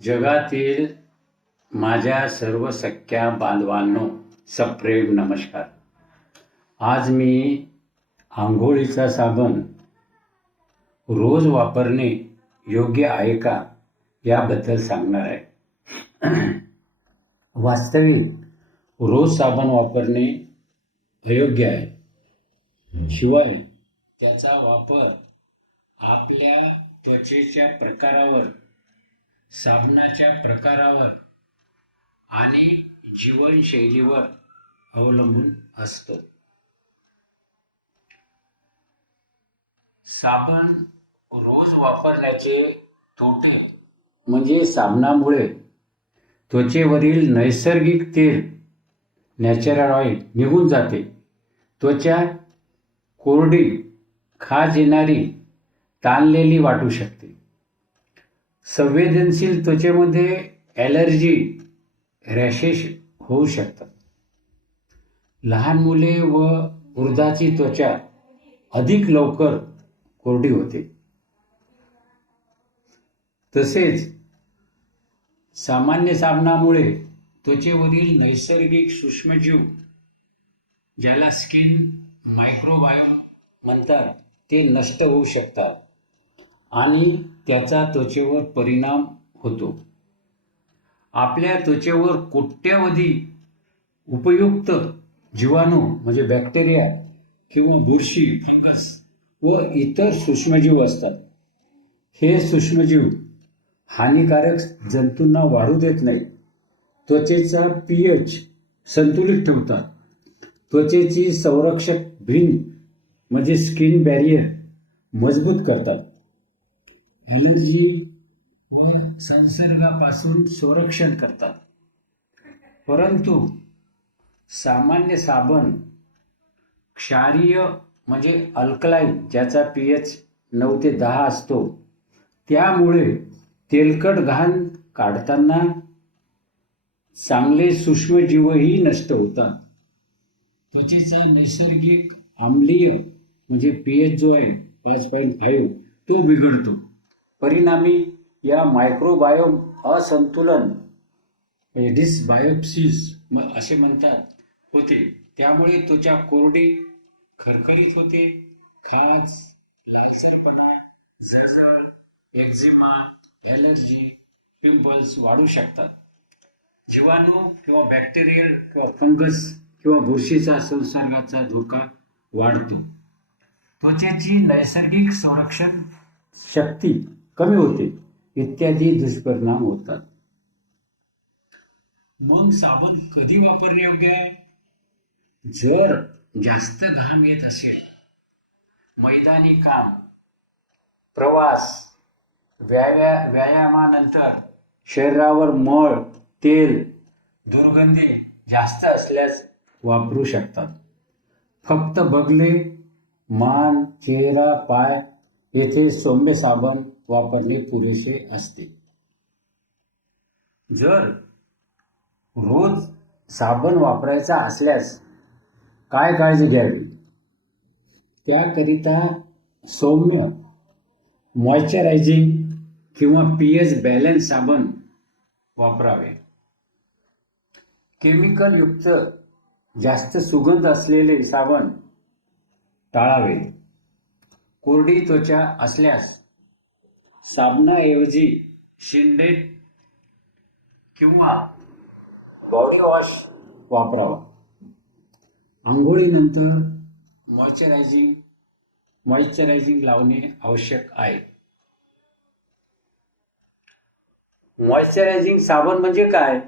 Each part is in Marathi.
जगातील माझ्या सर्व सख्या बांधवांनो सप्रेम नमस्कार. आज मी आंघोळीचा साबण रोज वापरणे योग्य आहे का याबद्दल सांगणार आहे. वास्तविक रोज साबण वापरणे अयोग्य आहे. शिवाय त्याचा वापर आपल्या त्वचेच्या प्रकारावर, साबणाच्या प्रकारावर आणि जीवनशैलीवर अवलंबून असतो. साबण रोज वापरण्याचे तोटे म्हणजे साबणामुळे त्वचेवरील नैसर्गिक तेल, नॅचरल ऑइल निघून जाते. त्वचा कोरडी, खाज येणारी, ताणलेली वाटू शकते. संवेदनशील त्वचेमध्ये ॲलर्जी, रॅशेस होऊ शकतात. लहान मुले व वृद्धाची त्वचा अधिक लवकर कोरडी होते. तसेच सामान्य साबणामुळे त्वचेवरील नैसर्गिक सूक्ष्मजीव, ज्याला स्किन मायक्रोबायोम म्हणतात, ते नष्ट होऊ शकतात आणि त्याचा त्वचेवर परिणाम होतो. आपल्या त्वचेवर कोट्यावधी उपयुक्त जीवाणू म्हणजे बॅक्टेरिया किंवा बुरशी, फंगस व इतर सूक्ष्मजीव असतात. हे सूक्ष्मजीव हानिकारक जंतूंना वाढू देत नाहीत. त्वचेचा pH संतुलित ठेवतात. त्वचेची संरक्षक भिंत म्हणजे स्किन बॅरियर मजबूत करतात. ॲलर्जी व संसर्गापासून संरक्षण करतात. परंतु सामान्य साबण क्षारीय म्हणजे अल्कलाईन, ज्याचा pH 9 ते 10 असतो, त्यामुळे तेलकट घाण काढताना चांगले सूक्ष्मजीवही नष्ट होतात. त्वचेचा नैसर्गिक आम्लीय म्हणजे pH जो आहे 5.5 तो बिघडतो. परिणामी या मायक्रोबायोम असंतुलन, डिसबायोप्सिस असे म्हणतात, होते. त्यामुळे त्वचा कोरडी, खरखरीत होते. खाज, लालसरपणा, जळजळ, एक्झिमा, ॲलर्जी, पिंपल्स वाढू शकतात. जीवाणू किंवा बॅक्टेरियल किंवा फंगस किंवा बुरशीचा संसर्गाचा धोका वाढतो. त्वचेची नैसर्गिक संरक्षण शक्ती कमी होते, इत्यादी दुष्परिणाम होतात. मग साबण कधी वापरणे योग्य आहे? जर जास्त घाम येत असेल, मैदानी काम, प्रवास, व्यायामानंतर शरीरावर मळ, तेल, दुर्गंधी जास्त असल्यास वापरू शकतात. फक्त बगले, मान, चेहरा, पाय येथे सौम्य साबण वापरणे पुरेसे असते. जर रोज साबण वापरायचा असल्यास काय काळजी घ्यावी? त्याकरिता सौम्य मॉइश्चरायझिंग किंवा pH बॅलन्स साबण वापरावे. केमिकल युक्त जास्त सुगंध असलेले साबण टाळावे. कोरडी त्वचा असल्यास साबणाऐवजी शिंडेट किंवा बॉडी वॉश वापरावा. आंघोळीनंतर मॉइश्चरायझिंग लावणे आवश्यक आहे. मॉइश्चरायझिंग साबण म्हणजे काय?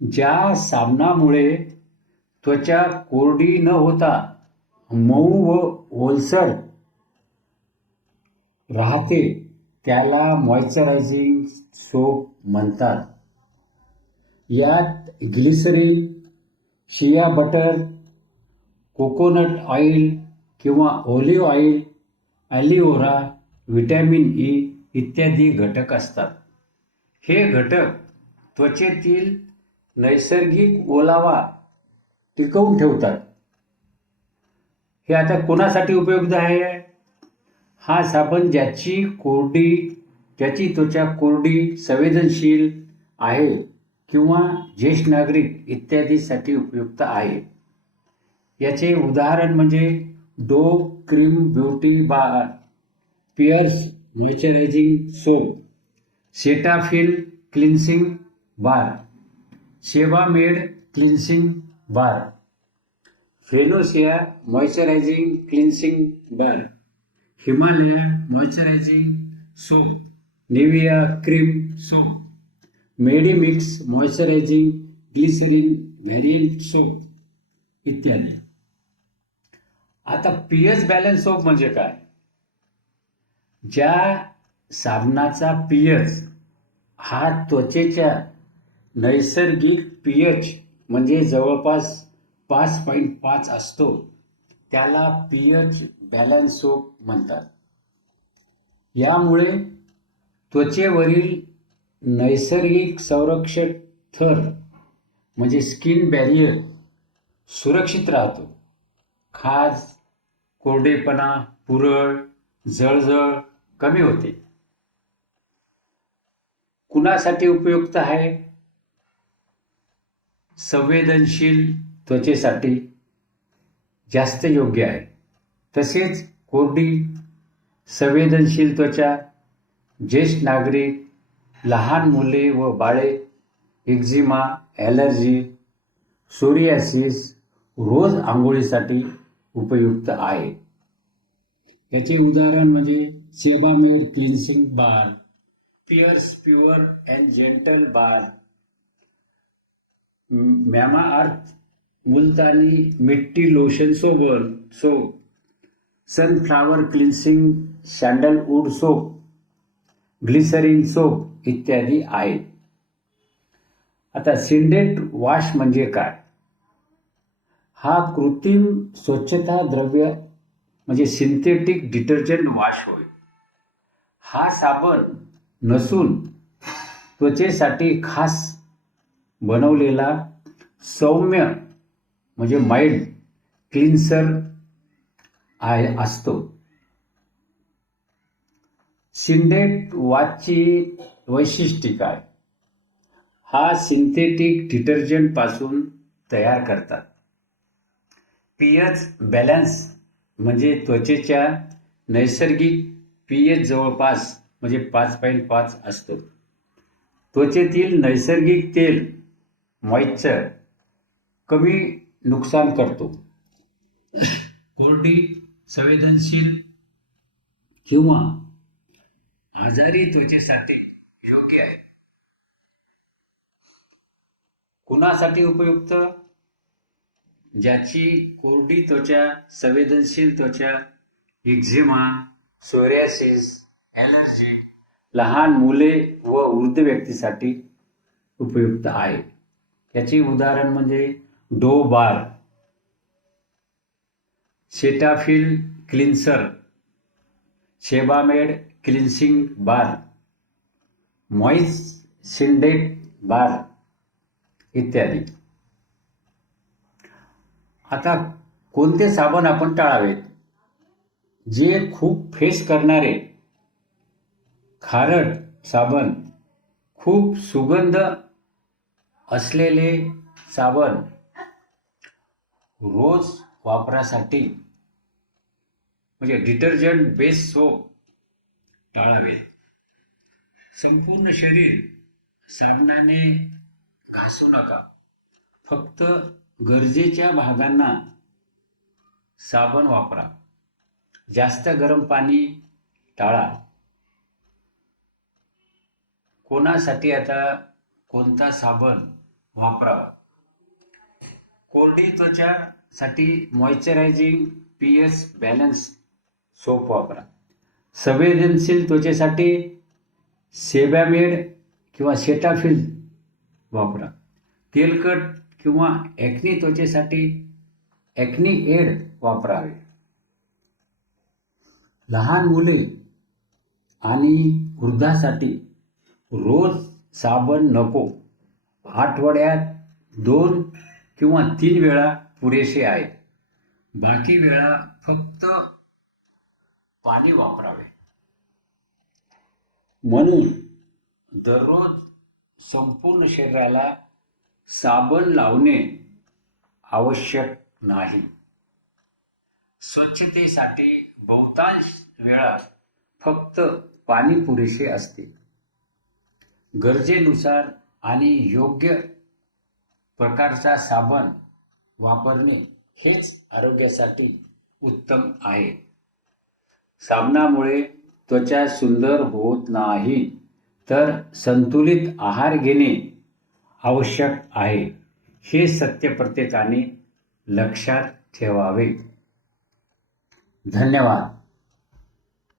ज्या साबणामुळे त्वचा कोरडी न होता मऊ व ओलसर राहते, त्याला मॉइश्चरायझिंग सोप म्हणतात. यात glycerin, shea butter, coconut oil किंवा olive oil, aloe vera, vitamin E इत्यादी घटक असतात. हे घटक त्वचेतील नैसर्गिक ओलावा टिकवून ठेवतात. हे आता कोणासाठी उपयुक्त आहे? हा साबण ज्याची कोरडी त्याची त्वचा कोरडी, संवेदनशील आहे किंवा ज्येष्ठ नागरिक इत्यादीसाठी उपयुक्त आहे. याचे उदाहरण म्हणजे Dove cream beauty bar, Pears moisturising soap, Cetaphil cleansing bar, Sebamed cleansing bar, फेनोसिया moisturising cleansing bar, Himalaya moisturising soap, Nivea cream soap, Medimix moisturising glycerine variant soap इत्यादी. आता पीएच बॅलन्स सोप म्हणजे काय? ज्या साबणाचा पीएच हा त्वचेच्या नैसर्गिक पीएच म्हणजे जवळपास 5.5 असतो त्याला पीएच बॅलन्स सोप म्हणतात. यामुळे त्वचेवरील नैसर्गिक संरक्षक थर म्हणजे स्किन बॅरियर सुरक्षित राहतो. खाज, कोरडेपणा, पुरळ, जळजळ कमी होते. कुणासाठी उपयुक्त आहे? संवेदनशील त्वचेसाठी जास्त योग्य आहे. तसेच कोरडी, संवेदनशील त्वचा, ज्येष्ठ नागरिक, लहान मुले व बाळे, एक्झिमा, ॲलर्जी, सोरियासिस, रोज आंघोळीसाठी उपयुक्त आहे. याचे उदाहरण म्हणजे Sebamed cleansing bar, Pears pure and gentle bar, Mamaearth Multani Mitti lotion soap, sunflower cleansing sandalwood soap, glycerine soap इत्यादी आहेत. आता सिंडेट वॉश म्हणजे काय? हा कृत्रिम स्वच्छता द्रव्य म्हणजे सिंथेटिक डिटर्जंट वॉश होय. हा साबण नसून त्वचेसाठी खास बनवलेला सौम्य म्हणजे माइल्ड क्लिन्सर असतो. सिंडेट वॉशची वैशिष्ट्ये काय? हा सिंथेटिक डिटर्जंट पासून तयार करतात. पीएच बॅलन्स म्हणजे त्वचेच्या नैसर्गिक पीएच जवळपास म्हणजे 5.5 असतो. त्वचेतील नैसर्गिक तेल मॉइश्चर कमी नुकसान करतो. कोरडी, संवेदनशील किंवा आजारी त्वचेसाठी योग्य आहे. कुणासाठी उपयुक्त? ज्याची कोरडी त्वचा, संवेदनशील त्वचा, एक्झिमा, सोरियासिस, ॲलर्जी, लहान मुले व वृद्ध व्यक्तीसाठी उपयुक्त आहे. याची उदाहरण म्हणजे डोव्ह बार, सेटाफिल क्लिन्सर, सेबामेड क्लिन्सिंग बार, मॉइस सिंडेट बार इत्यादी. आता कोणते साबण आपण टाळावेत? जे खूप फेस करणारे खारट साबण, खूप सुगंध असलेले साबण रोज वापरासाठी म्हणजे डिटर्जंट बेस सोप टाळावेत. संपूर्ण शरीर साबणाने घासू नका. फक्त गरजेच्या भागांना साबण वापरा. जास्त गरम पाणी टाळा. कोणासाठी आता कोणता साबण वापरावा? कोरडी त्वचासाठी मॉइश्चरायझिंग पीएच बॅलन्स सोप वापरा. संवेदनशील त्वचेसाठी सेबामेड किंवा सेटाफिल वापरा. तेलकट किंवा ॲक्नी त्वचेसाठी ॲक्नी एड वापरावे. लहान मुले आणि वृद्धासाठी रोज साबण नको. आठवड्यात 2 किंवा 3 वेळा पुरेसे आहे. बाकी वेळा फक्त पाणी वापरावे. म्हणून दररोज संपूर्ण शरीराला साबण लावणे आवश्यक नाही. स्वच्छतेसाठी बहुतांश वेळा फक्त पाणी पुरेसे असते. गरजेनुसार आणि योग्य प्रकारचा साबण वापरणे हेच आरोग्यासाठी उत्तम आहे. साबणामुळे त्वचा सुंदर होत नाही, तर संतुलित आहार घेणे आवश्यक आहे. हे सत्य प्रत्येकाने लक्षात ठेवावे. धन्यवाद.